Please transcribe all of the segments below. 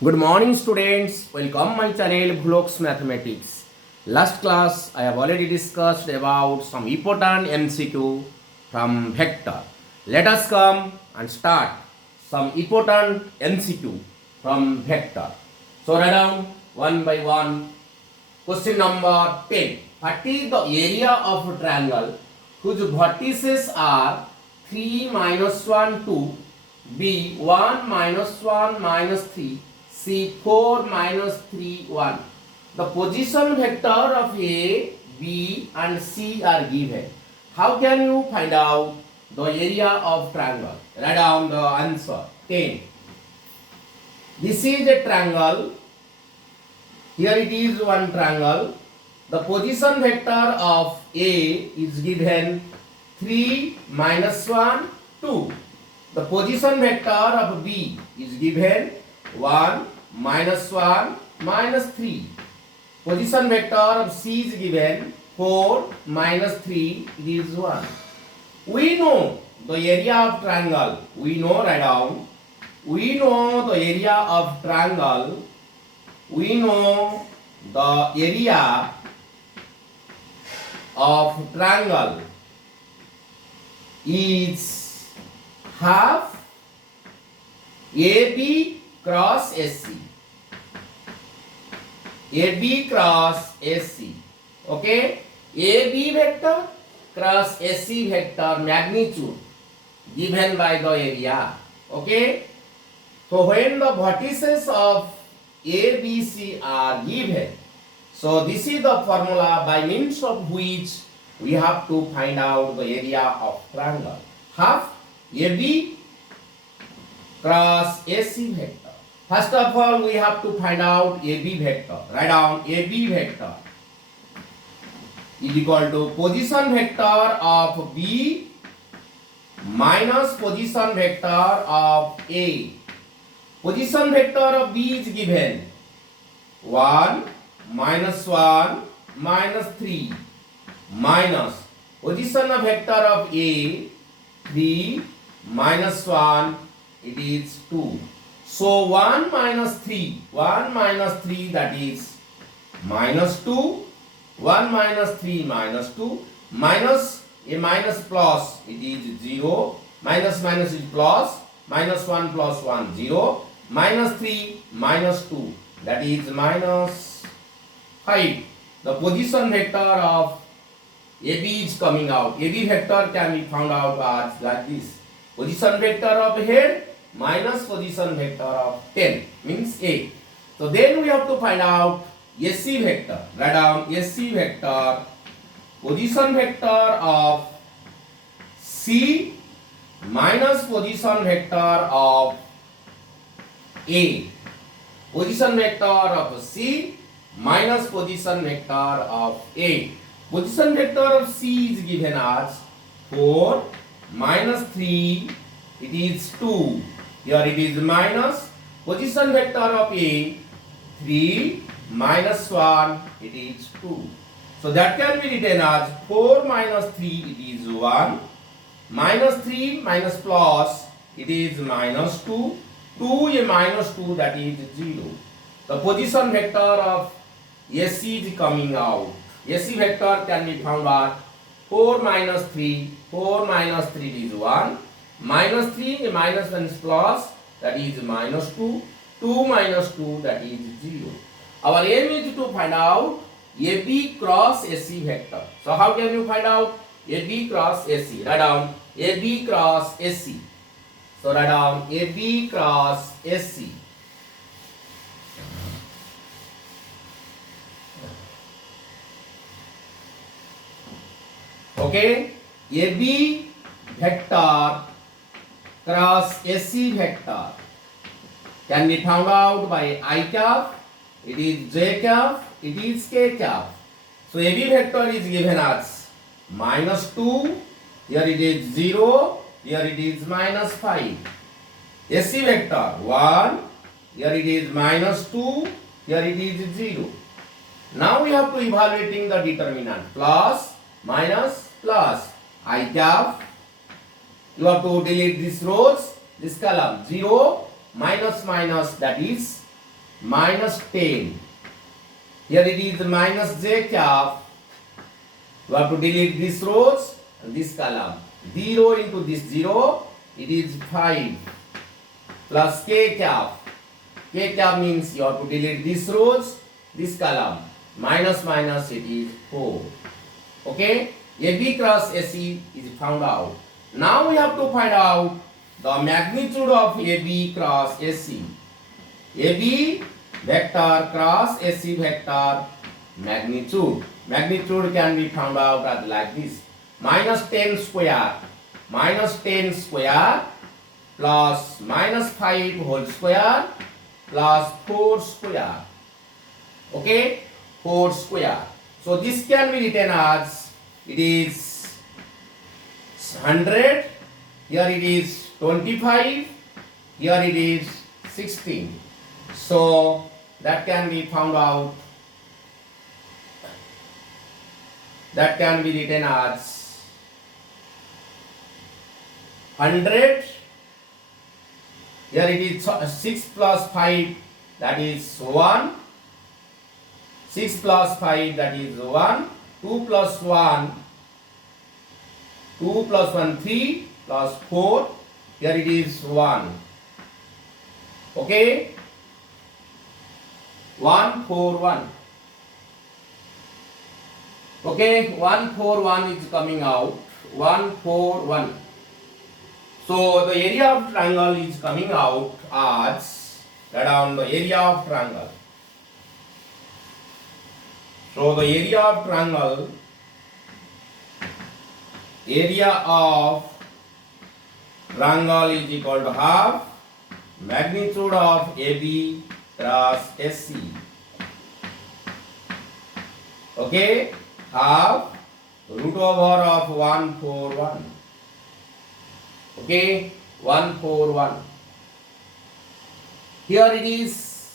Good morning students, welcome my channel Bhuloks Mathematics. Last class I have already discussed about some important MCQ from vector. Let us come and start some important MCQ from vector. So write down one by one. Question number 10. What is the area of a triangle whose vertices are 3 minus 1 2, B 1 minus 1 minus 3, C 4 minus 3 1. The position vector of A, B and C are given. How can you find out the area of triangle? Write down the answer. 10. This is a triangle. Here it is one triangle. The position vector of A is given 3 minus 1 2. The position vector of B is given 1 minus 1 minus 3. Position vector of C is given 4 minus 3, it is 1. We know the area of triangle. We know, write down. We know the area of triangle. We know the area of triangle is half AB cross SC. AB cross SC. Okay? AB vector cross SC vector magnitude given by the area. Okay? So when the vertices of A, B, C are given, so this is the formula by means of which we have to find out the area of triangle. Half AB cross AC vector. First of all, we have to find out AB vector. Write down AB vector is equal to position vector of B minus position vector of A. Position vector of B is given 1 minus 1 minus 3 minus position of vector of A 3 minus 1, it is 2. So 1 minus 3 that is minus 2, 1 minus 3 minus 2, minus a minus plus, it is 0, minus minus is plus, minus 1 plus 1 0, minus 3 minus 2, that is minus 5. The position vector of AB is coming out. AB vector can be found out as like this. Position vector of head minus position vector of 10 means A. So then we have to find out SC vector. Write down SC vector. Position vector of C minus position vector of A. Position vector of C minus position vector of A. Position vector of C is given as 4 minus 3, it is 2. Here it is minus position vector of A 3 minus 1, it is 2. So that can be written as 4 minus 3, it is 1. Minus 3 minus plus, it is minus 2. 2 a minus 2, that is 0. The position vector of SC is coming out. SC vector can be found at 4 minus 3. 4 minus 3 is 1. Minus 3 a minus 1 is plus, that is minus 2. 2 minus 2, that is 0. Our aim is to find out AB cross SC vector. So how can you find out AB cross SC? Write down AB cross SC. So write down AB cross SC. Okay, AB vector cross SC vector can be found out by I cap, it is J cap, it is K cap. So AB vector is given as minus 2, here it is 0, here it is minus 5. SC vector 1, here it is minus 2, here it is 0. Now we have to evaluating the determinant, plus, minus, plus. I cap, you have to delete these rows, this column 0 minus minus, that is minus 10. Here it is minus j cap. You have to delete this rows and this column. 0 into this 0, it is 5 plus k cap. K cap means you have to delete this rows, this column. Minus minus, it is 4. Okay? AB cross SE is found out. Now we have to find out the magnitude of AB cross SE. AB vector cross SE vector magnitude. Magnitude can be found out as like this. Minus 10 square. Minus 10 square plus minus 5 whole square plus 4 square. Okay? 4 square. So this can be written as, it is 100. Here it is 25. Here it is 16. So that can be found out. That can be written as 100. Here it is 6 plus 5, that is 1. 6 plus 5, that is 1. 2 plus 1, 2 plus 1, 3 plus 4. Here it is 1. Okay? 1, 4, 1. Okay, 1, 4, 1 is coming out. 1, 4, 1. So the area of triangle is coming out as, write down the area of triangle. So the area of triangle, is equal to half magnitude of AB cross SC. Okay, half root over of 141. Okay, 141. Here it is,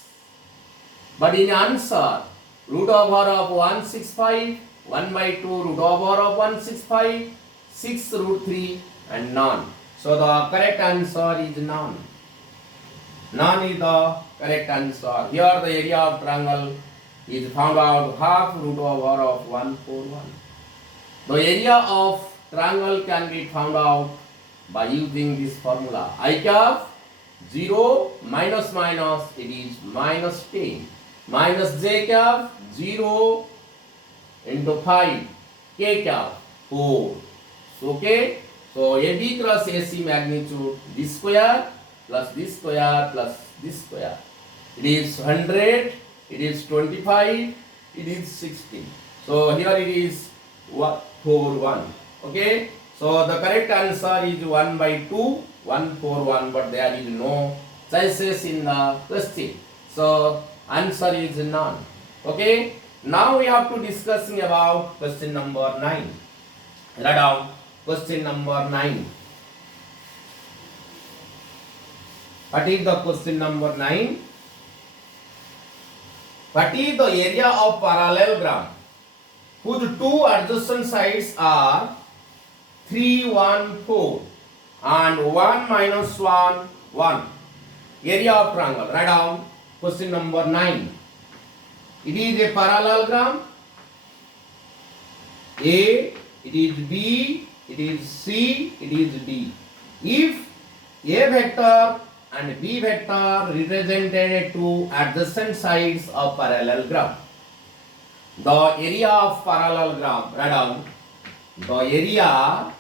but in answer, root over of 165, 1 by 2 root over of 165, 6 root 3 and none. So the correct answer is none. None is the correct answer. Here the area of triangle is found out half root over of 141. The area of triangle can be found out by using this formula. I cap 0 minus minus, it is minus 10. Minus j cap 0 into 5, k cap 4. So, okay. So AB cross AC magnitude, this square plus this square plus this square. It is 100, it is 25, it is 16. So here it is 4, 1. Okay. So the correct answer is 1 by 2, 1, 4, 1, but there is no choices in the question. So answer is none. Okay. Now we have to discussing about question number 9. Write down question number 9. What is the question number 9? What is the area of parallelogram whose two adjacent sides are 3, 1, 4 and 1 minus 1, 1. Area of triangle. Write down question number 9. It is a parallelogram. A, it is B, it is C, it is D. If A vector and B vector represented two adjacent sides of parallelogram, the area of parallelogram, write down the area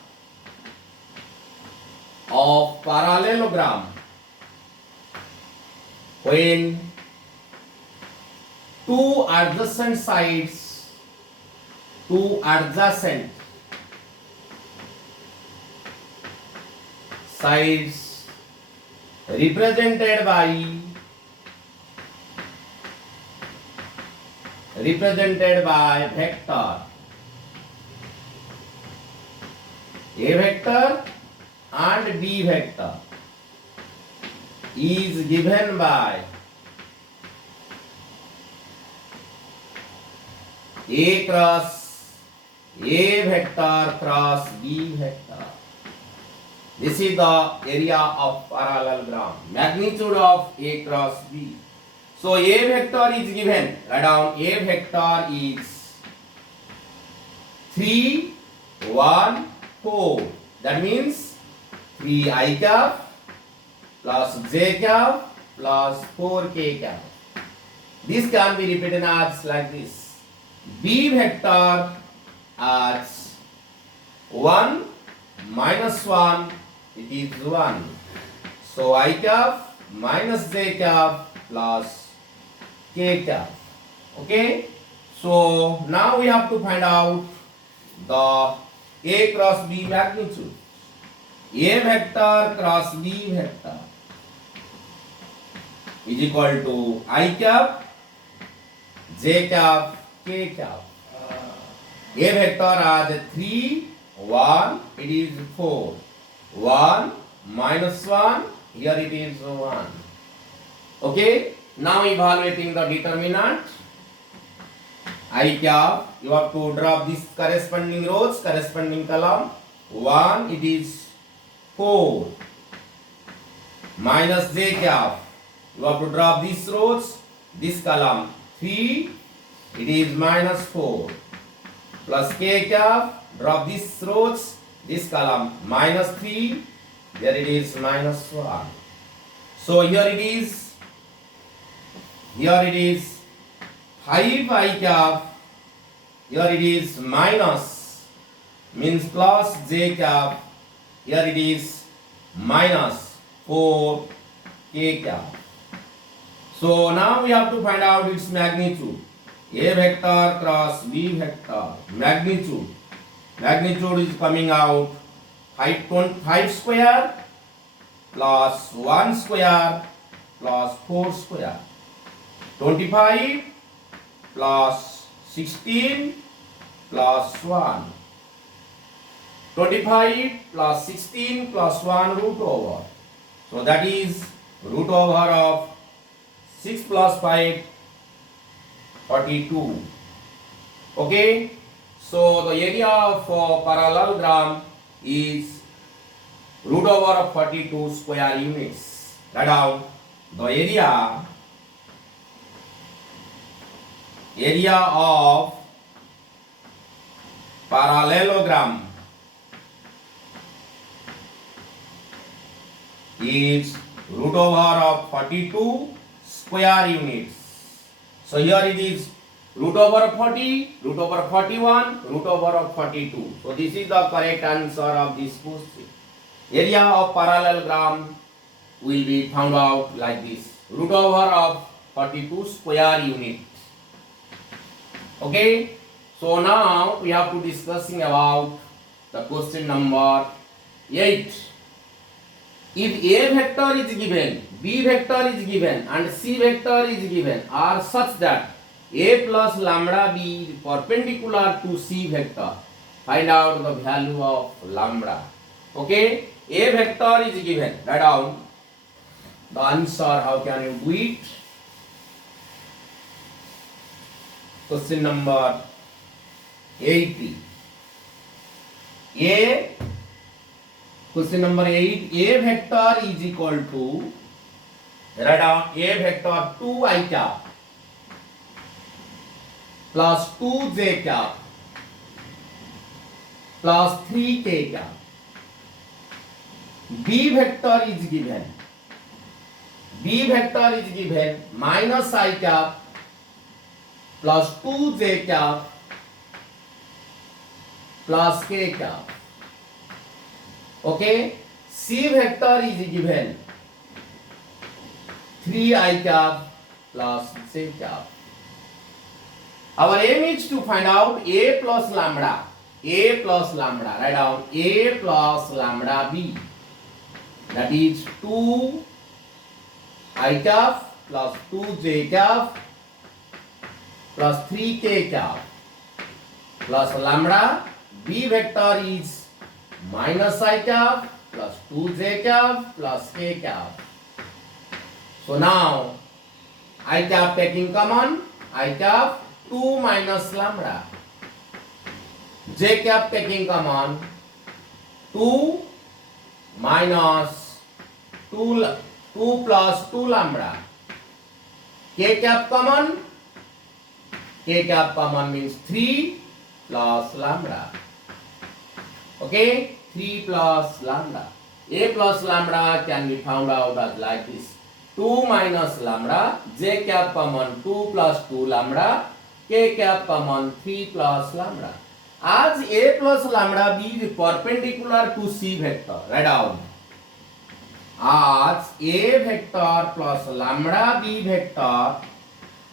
of parallelogram when two adjacent sides represented by vector A vector and B vector is given by A vector cross B vector. This is the area of parallelogram, magnitude of A cross B. So A vector is given. Write down A vector is 3, 1, 4. That means 3 I cap plus j cap plus 4 k cap. This can be written as like this. B vector as 1 minus 1, it is 1. So I cap minus j cap plus k cap. Okay. So now we have to find out the A cross B magnitude. A vector cross B vector is equal to I cap, j cap, k cap. A vector has 3, 1, it is 4. 1 minus 1, here it is 1. Okay, now evaluating the determinant. I cap, you have to drop this corresponding rows, corresponding column. 1, it is 4. Minus j cap, you have to drop these rows, this column. 3, it is minus 4. Plus k cap, drop these rows, this column. Minus 3, there it is minus 1. So here it is 5 I cap, here it is minus, means plus j cap, here it is minus 4 k cap. So now we have to find out its magnitude. A vector cross B vector magnitude. Magnitude is coming out 5 square plus 1 square plus 4 square. 25 plus 16 plus 1. 25 plus 16 plus 1 root over. So that is root over of 6 plus 5, 42. Okay. So the area of parallelogram is root over of 42 square units. Write down the area of parallelogram is root over of 42 square units. So here it is root over of 40, root over of 41, root over of 42. So this is the correct answer of this question. Area of parallelogram will be found out like this. Root over of 42 square units. Okay. So now we have to discussing about the question number 8. If A vector is given, B vector is given and C vector is given are such that A plus lambda be is perpendicular to C vector, find out the value of lambda. Okay, A vector is given. Write down the answer. How can you do it? Question number 80. Question number 8. A vector is equal to, write down A vector 2 I cap plus 2 j cap plus 3 k cap. B vector is given. B vector is given minus I cap plus 2 j cap plus k cap. Okay. C vector is given 3 I cap plus j cap. Our aim is to find out A plus lambda. A plus lambda. Write down A plus lambda B. That is 2 I cap plus 2 j cap plus 3 k cap plus lambda. B vector is minus I cap plus 2 j cap plus k cap. So now I cap taking common, I cap 2 minus lambda. J cap taking common, 2 minus 2 plus 2 lambda. K cap common. K cap common means 3 plus lambda. Okay, 3 plus lambda. A plus lambda can be found out as like this. 2 minus lambda, J cap common 2 plus 2 lambda, K cap common 3 plus lambda. As A plus lambda B is perpendicular to C vector, write down. As A vector plus lambda B vector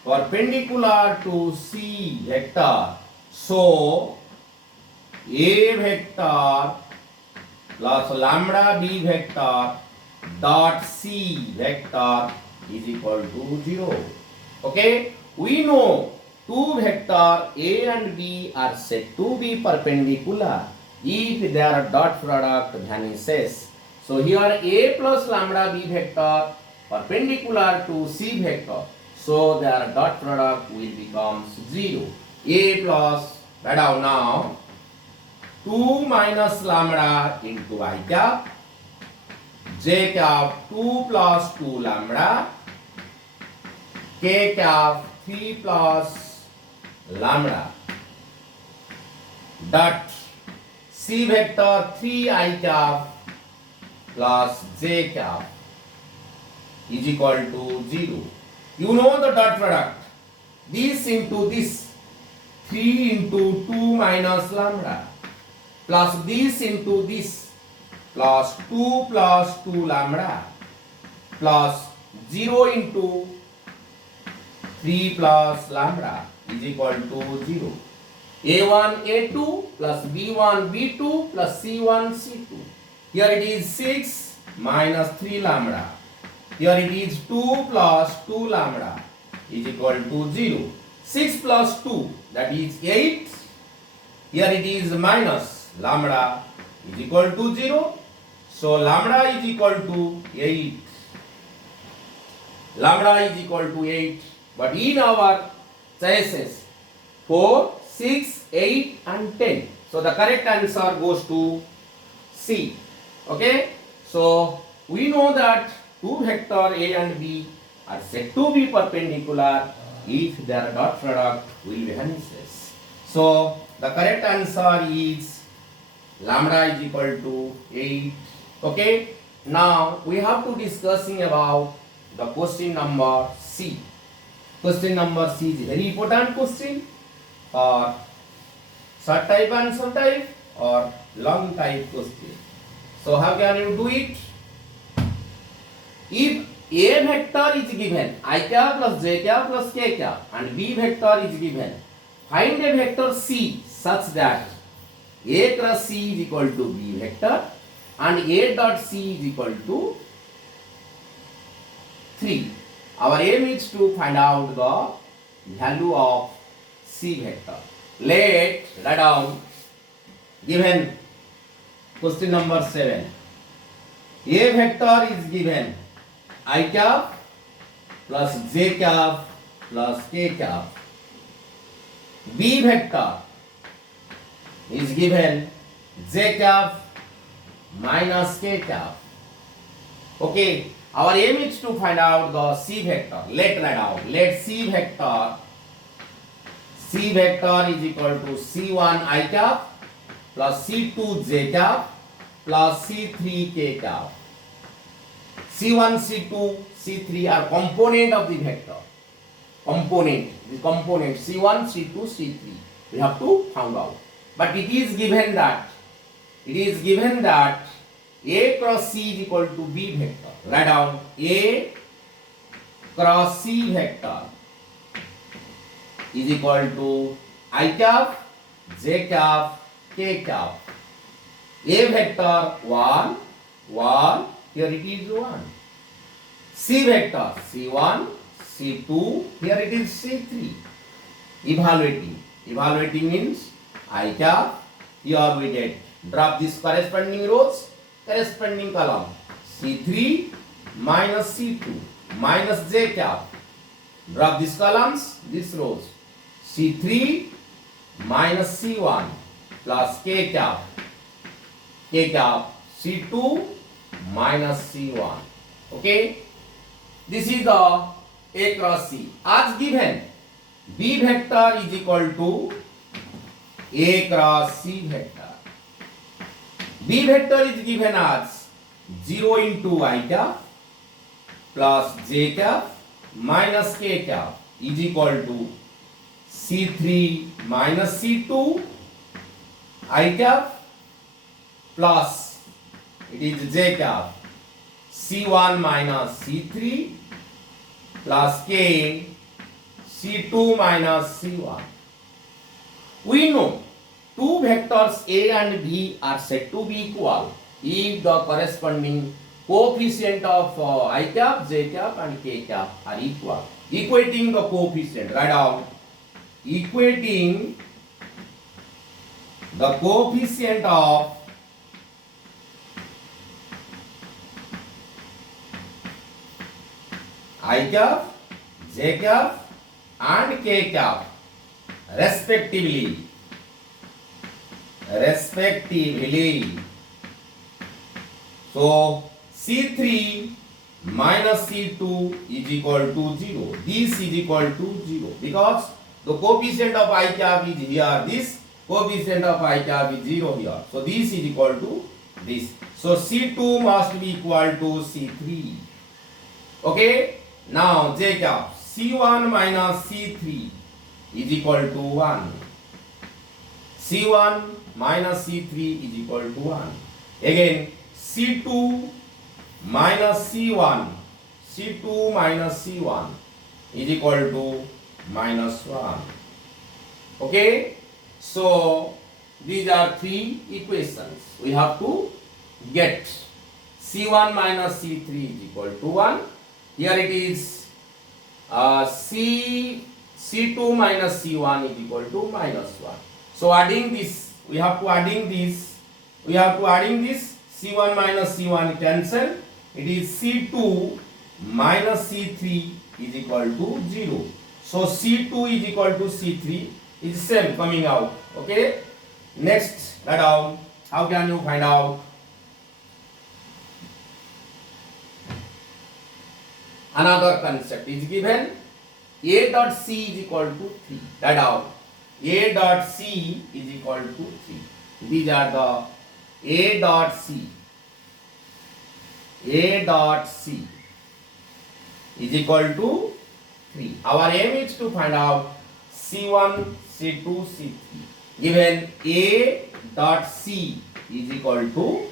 perpendicular to C vector, so A vector plus lambda B vector dot C vector is equal to 0. Okay, we know two vector A and B are said to be perpendicular if their dot product vanishes. So here A plus lambda B vector perpendicular to C vector, so their dot product will become 0. A plus, write down now, 2 minus lambda into I cap, J cap 2 plus 2 lambda, K cap 3 plus lambda, dot C vector 3 I cap plus J cap is equal to 0. You know the dot product. This into this, 3 into 2 minus lambda, plus this into this, plus 2 plus 2 lambda, plus 0 into 3 plus lambda is equal to 0. A1 A2 plus B1 B2 plus C1 C2. Here it is 6 minus 3 lambda. Here it is 2 plus 2 lambda is equal to 0. 6 plus 2, that is 8. Here it is minus lambda is equal to 0. So lambda is equal to 8. Lambda is equal to 8. But in our choices 4, 6, 8 and 10. So the correct answer goes to C. Okay. So we know that two vector A and B are said to be perpendicular if their dot product will vanishes. So the correct answer is lambda is equal to 8. Okay. Now we have to discussing about the question number C. Question number C is very important question for short type answer type or long type question. So how can you do it? If A vector is given I cap plus J cap plus K cap and B vector is given, find a vector C such that A cross C is equal to B vector and A dot C is equal to 3. Our aim is to find out the value of C vector. Let write down given question number 7. A vector is given I cap plus J cap plus K cap. B vector is given J cap minus K cap. Okay, our aim is to find out the C vector. Let write down. Let C vector is equal to C1 I cap plus C2 J cap plus C3 K cap. C1, C2, C3 are component of the vector. Component C1, C2, C3. We have to find out. But it is given that A cross C is equal to B vector. Write down A cross C vector is equal to I cap, J cap, K cap. A vector 1, 1, here it is 1. C vector C1, C2, here it is C3. Evaluating means I cap, here we get drop this corresponding rows, corresponding column. C3 minus C2 minus J cap. Drop these columns, these rows. C3 minus C1 plus K cap. K cap C2 minus C1. Okay. This is the A cross C. As given, B vector is equal to A cross C vector. B vector is given as 0 into I cap plus j cap minus k cap is equal to C3 minus C2 I cap plus it is j cap C1 minus C3 plus k C2 minus C1. We know two vectors A and B are said to be equal if the corresponding coefficient of I cap, j cap and k cap are equal. Equating the coefficient, write down, equating the coefficient of I cap, j cap and k cap respectively. So C3 minus C2 is equal to 0. This is equal to 0 because the coefficient of I cap is here. This coefficient of I cap is 0 here. So this is equal to this. So C2 must be equal to C3. Okay. Now j cap C1 minus C3 is equal to 1. C1 minus C3 is equal to 1. Again C2 minus C1, C2 minus C1 is equal to minus 1. Okay. So these are three equations. We have to get C1 minus C3 is equal to 1. Here it is C2 minus C1 is equal to minus 1. So adding this, we have to adding this C1 minus C1 cancel. It is C2 minus C3 is equal to 0. So C2 is equal to C3 is same coming out. Okay. Next, write down. How can you find out? Another concept is given. A dot C is equal to 3. Write down. A dot C is equal to 3. These are the A dot C. A dot C is equal to 3. Our aim is to find out C1, C2, C3. Given A dot C is equal to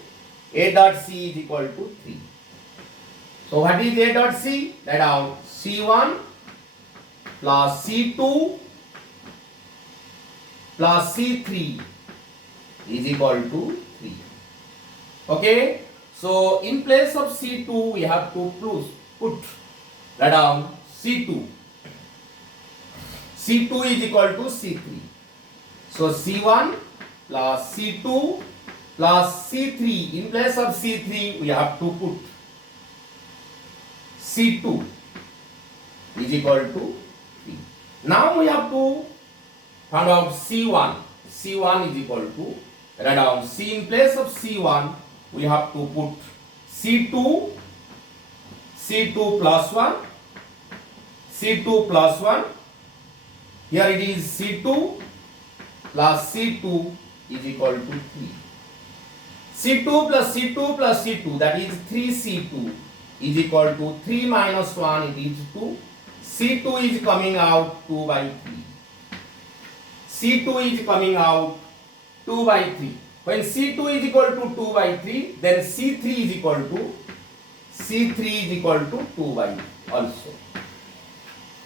3. So what is A dot C? Write down C1 plus C2 plus C3 is equal to 3. Okay. So in place of C2 we have to put write down C2. C2 is equal to C3. So C1 plus C2 plus C3. In place of C3 we have to put C2 is equal to 3. Now we have to find out C1. C1 is equal to, write down C in place of C1 we have to put C2 plus 1, C2 plus 1. Here it is C2 plus C2 is equal to 3. C2 plus C2 plus C2, that is 3C2 is equal to 3 minus 1, it is 2. C2 is coming out 2 by 3. C2 is coming out 2 by 3. When C2 is equal to 2 by 3, then C3 is equal to 2 by 3 also.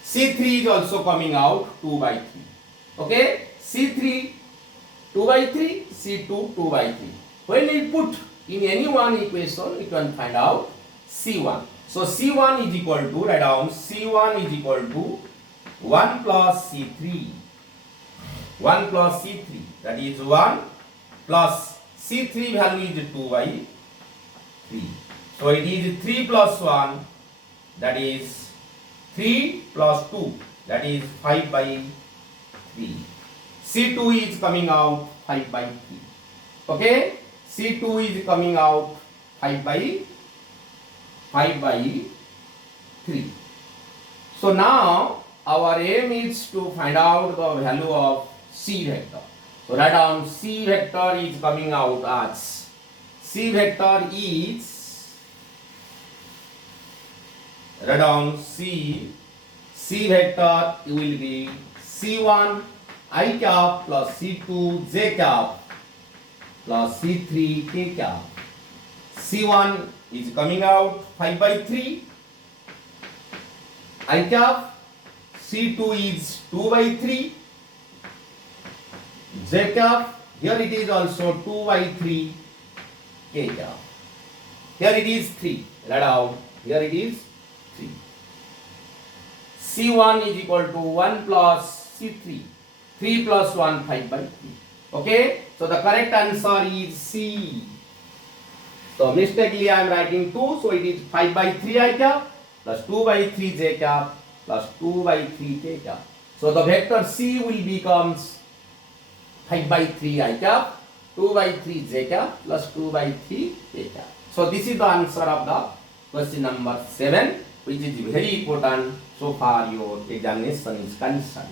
C3 is also coming out 2 by 3. Okay? C3 2 by 3, C2 2 by 3. When we put in any one equation, we can find out C1. So C1 is equal to, write down C1 is equal to 1 plus C3. 1 plus C3, that is 1 plus C3 value is 2 by 3. So it is 3 plus 1, that is 3 plus 2, that is 5 by 3. C2 is coming out 5 by 3. Okay? C2 is coming out 5 by 3. So now our aim is to find out the value of C vector. So write down C vector is coming out as C vector is, write down C vector will be C1 I cap plus C2 J cap plus C3 K cap. C1 is coming out 5 by 3 I cap, C2 is 2 by 3 J cap, here it is also 2 by 3 K cap. Here it is 3, write down, here it is 3. C1 is equal to 1 plus C3, 3 plus 1, 5 by 3. Okay, so the correct answer is C. So mistakenly I am writing 2, so it is 5 by 3 I cap plus 2 by 3 J cap plus 2 by 3 K cap. So the vector C will becomes 5 by 3 I cap, 2 by 3 J cap plus 2 by 3 K cap. So this is the answer of the question number 7, which is very important so far your examination is concerned.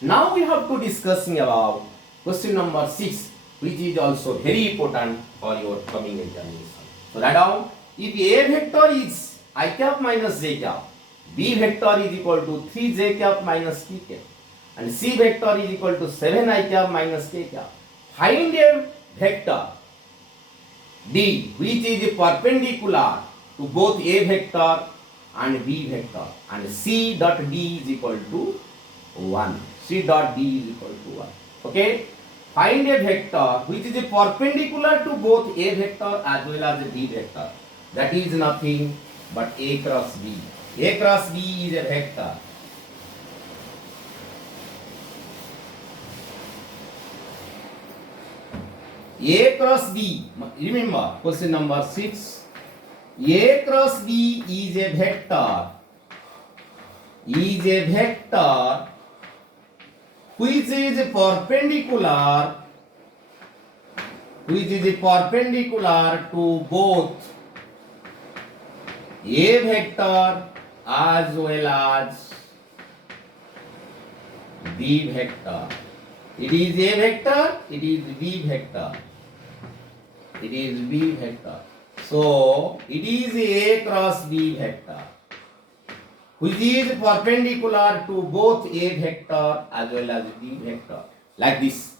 Now we have to discuss about question number 6, which is also very important for your coming examination. So write down, if A vector is I cap minus J cap, B vector is equal to 3 J cap minus K cap, and C vector is equal to 7 I cap minus K cap. Find a vector D which is perpendicular to both A vector and B vector, and C dot D is equal to 1. C dot D is equal to 1. Okay? Find a vector which is perpendicular to both A vector as well as B vector. That is nothing but A cross B. A cross B is a vector. A cross B, remember question number 6. A cross B is a vector which is perpendicular to both A vector as well as B vector. It is A vector, it is B vector. It is B vector. So it is A cross B vector which is perpendicular to both A vector as well as B vector. Like this.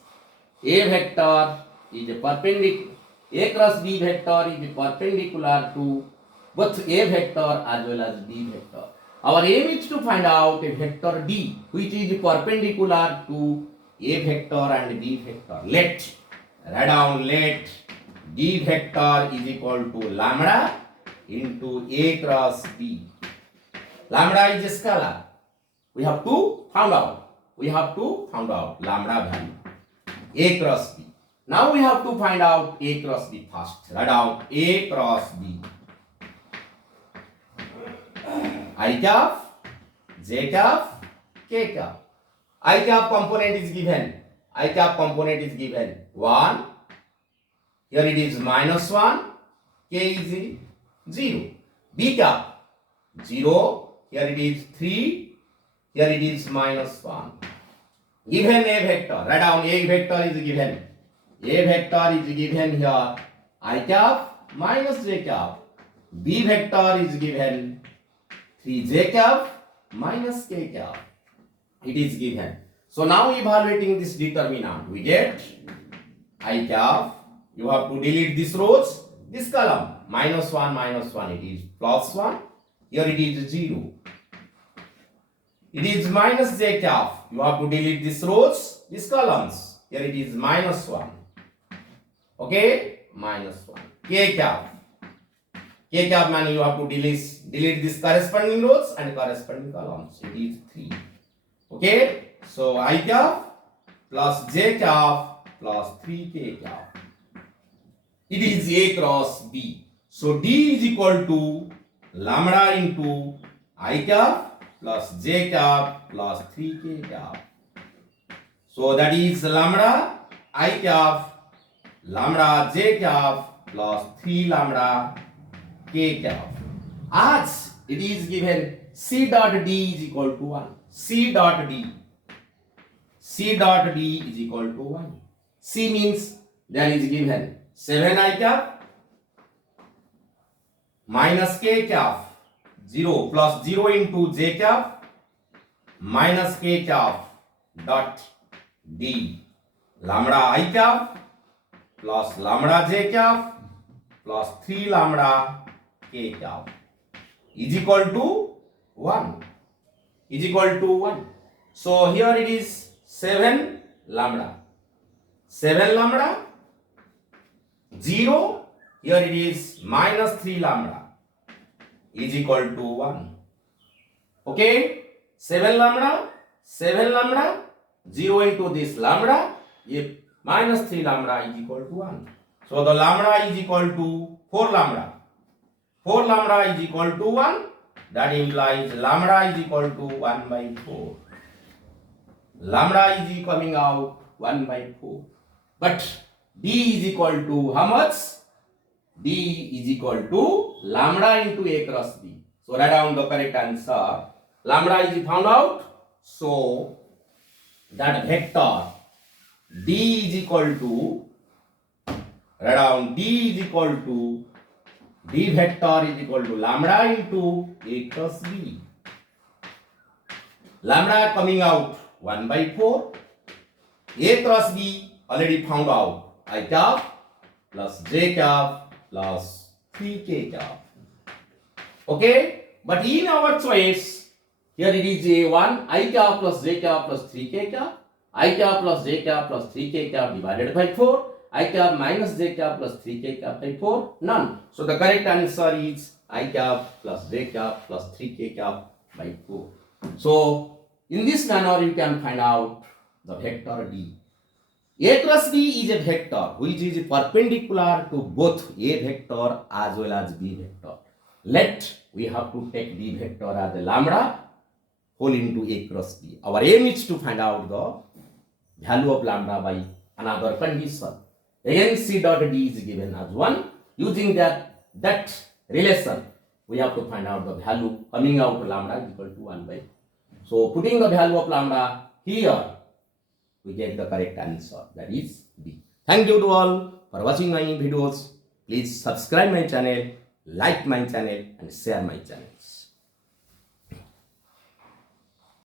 A vector is a perpendicular, A cross B vector is perpendicular to both A vector as well as B vector. Our aim is to find out a vector D which is perpendicular to A vector and B vector. Let, write down, let D vector is equal to lambda into A cross B. Lambda is a scalar. We have to find out lambda value. A cross B. Now we have to find out A cross B first. Write down A cross B. I cap, J cap, K cap. I cap component is given. 1. Here it is minus 1. K is 0. B cap 0. Here it is 3. Here it is minus 1. Given A vector. Write down A vector is given. A vector is given here. I cap minus J cap. B vector is given 3J cap minus K cap. It is given. So now evaluating this determinant, we get I cap. You have to delete this rows, this column. Minus 1, it is plus 1. Here it is 0. It is minus J cap. You have to delete this rows, these columns. Here it is minus 1. Okay? Minus 1. K cap. K cap means you have to delete this corresponding rows and corresponding columns. It is 3. Okay? So I cap plus J cap plus 3K cap. It is A cross B. So D is equal to lambda into I cap plus J cap plus 3K cap. So that is lambda I cap lambda J cap plus 3 lambda K cap. As it is given C dot D is equal to 1. C dot D. C dot D is equal to 1. C means there is given 7 I cap minus K cap 0 plus 0 into J cap minus K cap dot D lambda I cap plus lambda J cap plus 3 lambda K cap is equal to 1. Is equal to 1. So here it is 7 lambda. 7 lambda 0. Here it is minus 3 lambda is equal to 1. Okay. 7 lambda 0 into this lambda, minus 3 lambda is equal to 1. So the lambda is equal to 4 lambda. 4 lambda is equal to 1. That implies lambda is equal to 1 by 4. Lambda is coming out 1 by 4. But D is equal to how much? D is equal to lambda into A cross B. So write down the correct answer. Lambda is found out. So that vector D is equal to, write down D is equal to, D vector is equal to lambda into A cross B. Lambda coming out 1 by 4. A cross B already found out. I cap plus J cap plus 3K cap. Okay? But in our choice, here it is A1, I cap plus J cap plus 3K cap. I cap plus J cap plus 3K cap divided by 4. I cap minus J cap plus 3K cap by 4. None. So the correct answer is I cap plus J cap plus 3K cap by 4. So in this manner you can find out the vector D. A cross B is a vector which is perpendicular to both A vector as well as B vector. Let we have to take B vector as a lambda whole into A cross B. Our aim is to find out the value of lambda by another condition. Again, C dot D is given as 1. Using that relation, we have to find out the value coming out lambda is equal to 1 by. So putting the value of lambda here, we get the correct answer, that is B. Thank you to all for watching my videos. Please subscribe my channel, like my channel and share my channels.